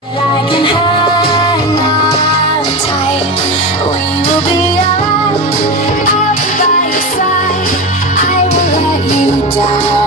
I can hang on tight. We will be alright. I'll be by your side. I will let you down.